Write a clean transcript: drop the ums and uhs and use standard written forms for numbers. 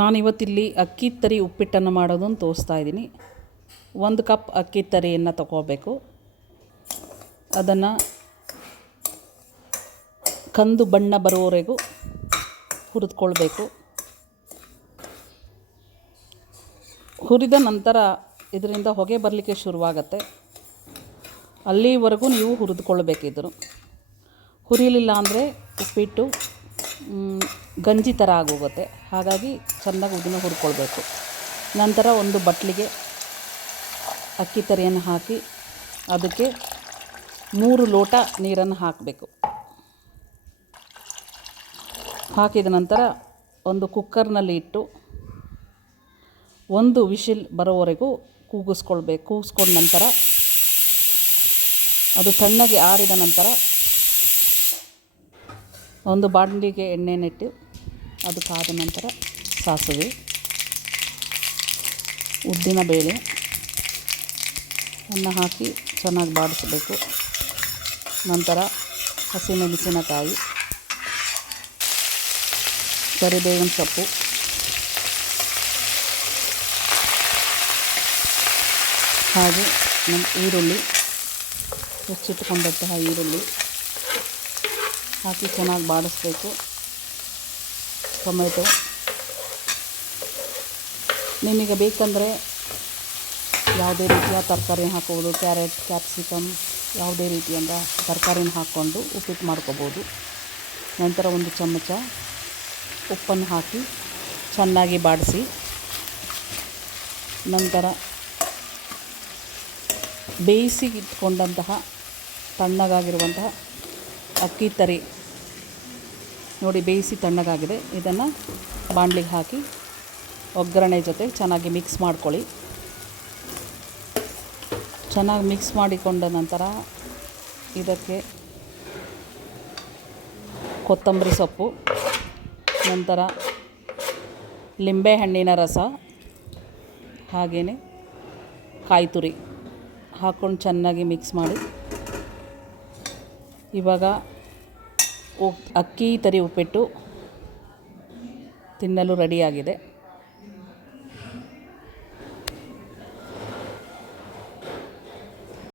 ನಾನಿವತ್ತಿಲ್ಲಿ ಅಕ್ಕಿ ತರಿ ಉಪ್ಪಿಟ್ಟನ್ನು ಮಾಡೋದನ್ನು ತೋರಿಸ್ತಾ ಇದ್ದೀನಿ. 1 ಕಪ್ ಅಕ್ಕಿ ತರಿಯನ್ನು ತಗೋಬೇಕು. ಅದನ್ನು ಕಂದು ಬಣ್ಣ ಬರುವವರೆಗೂ ಹುರಿದುಕೊಳ್ಬೇಕು. ಹುರಿದ ನಂತರ ಇದರಿಂದ ಹೊಗೆ ಬರಲಿಕ್ಕೆ ಶುರುವಾಗತ್ತೆ. ಅಲ್ಲಿವರೆಗೂ ನೀವು ಹುರಿದುಕೊಳ್ಬೇಕಿದ್ರು. ಹುರಿಲಿಲ್ಲ ಅಂದರೆ ಉಪ್ಪಿಟ್ಟು ಗಂಜಿ ಥರ ಆಗೋಗುತ್ತೆ. ಹಾಗಾಗಿ ಚೆನ್ನಾಗಿ ಇದನ್ನು ಹುರ್ಕೊಳ್ಬೇಕು. ನಂತರ ಒಂದು ಬಟ್ಲಿಗೆ ಅಕ್ಕಿ ತರಿಯನ್ನು ಹಾಕಿ ಅದಕ್ಕೆ 3 ಲೋಟ ನೀರನ್ನು ಹಾಕಬೇಕು. ಹಾಕಿದ ನಂತರ ಒಂದು ಕುಕ್ಕರ್ನಲ್ಲಿ ಇಟ್ಟು 1 ವಿಶಿಲ್ ಬರೋವರೆಗೂ ಕೂಗಿಸ್ಕೊಂಡ ನಂತರ ಅದು ತಣ್ಣಗೆ ಆರಿದ ನಂತರ ಒಂದು ಬಾಣಲಿಗೆ ಎಣ್ಣೆನಿಟ್ಟು ಅದು ಕಾದ ನಂತರ ಸಾಸಿವೆ, ಉದ್ದಿನ ಬೇಳೆ ಅನ್ನು ಹಾಕಿ ಚೆನ್ನಾಗಿ ಬಾಡಿಸಬೇಕು. ನಂತರ ಹಸಿಮೆಣಸಿನಕಾಯಿ, ಕರಿಬೇವಿನ ಸೊಪ್ಪು, ಹಾಗೆ ಈರುಳ್ಳಿ, ಹೆಚ್ಚಿಟ್ಕೊಂಡಂತಹ ಈರುಳ್ಳಿ ಹಾಕಿ ಚೆನ್ನಾಗಿ ಬಾಡಿಸ್ಬೇಕು. ಟೊಮೆಟೊ, ನಿಮಗೆ ಬೇಕಂದರೆ ಯಾವುದೇ ರೀತಿಯ ತರಕಾರಿ ಹಾಕೋಬೋದು. ಕ್ಯಾರೆಟ್, ಕ್ಯಾಪ್ಸಿಕಮ್, ಯಾವುದೇ ರೀತಿಯಿಂದ ತರಕಾರಿನ ಹಾಕ್ಕೊಂಡು ಉಪ್ಪಿಟ್ಟು ಮಾಡ್ಕೋಬೋದು. ನಂತರ 1 ಚಮಚ ಉಪ್ಪನ್ನು ಹಾಕಿ ಚೆನ್ನಾಗಿ ಬಾಡಿಸಿ ನಂತರ ಬೇಯಿಸಿ ಇಟ್ಕೊಂಡಂತಹ ತಣ್ಣಗಾಗಿರುವಂತಹ ಅಕ್ಕಿ ತರಿ ನೋಡಿ, ಬೇಯಿಸಿ ತಣ್ಣಗಾಗಿದೆ. ಇದನ್ನು ಬಾಣಲಿಗೆ ಹಾಕಿ ಒಗ್ಗರಣೆ ಜೊತೆ ಚೆನ್ನಾಗಿ ಮಿಕ್ಸ್ ಮಾಡ್ಕೊಳ್ಳಿ. ಚೆನ್ನಾಗಿ ಮಿಕ್ಸ್ ಮಾಡಿಕೊಂಡ ನಂತರ ಇದಕ್ಕೆ ಕೊತ್ತಂಬರಿ ಸೊಪ್ಪು, ನಂತರ ಲಿಂಬೆಹಣ್ಣಿನ ರಸ, ಹಾಗೆಯೇ ಕಾಯಿ ತುರಿ ಹಾಕ್ಕೊಂಡು ಚೆನ್ನಾಗಿ ಮಿಕ್ಸ್ ಮಾಡಿ ಇವಾಗ ಅಕ್ಕಿ ತರಿ ಉಪ್ಪಿಟ್ಟು ತಿನ್ನಲು ರೆಡಿಯಾಗಿದೆ.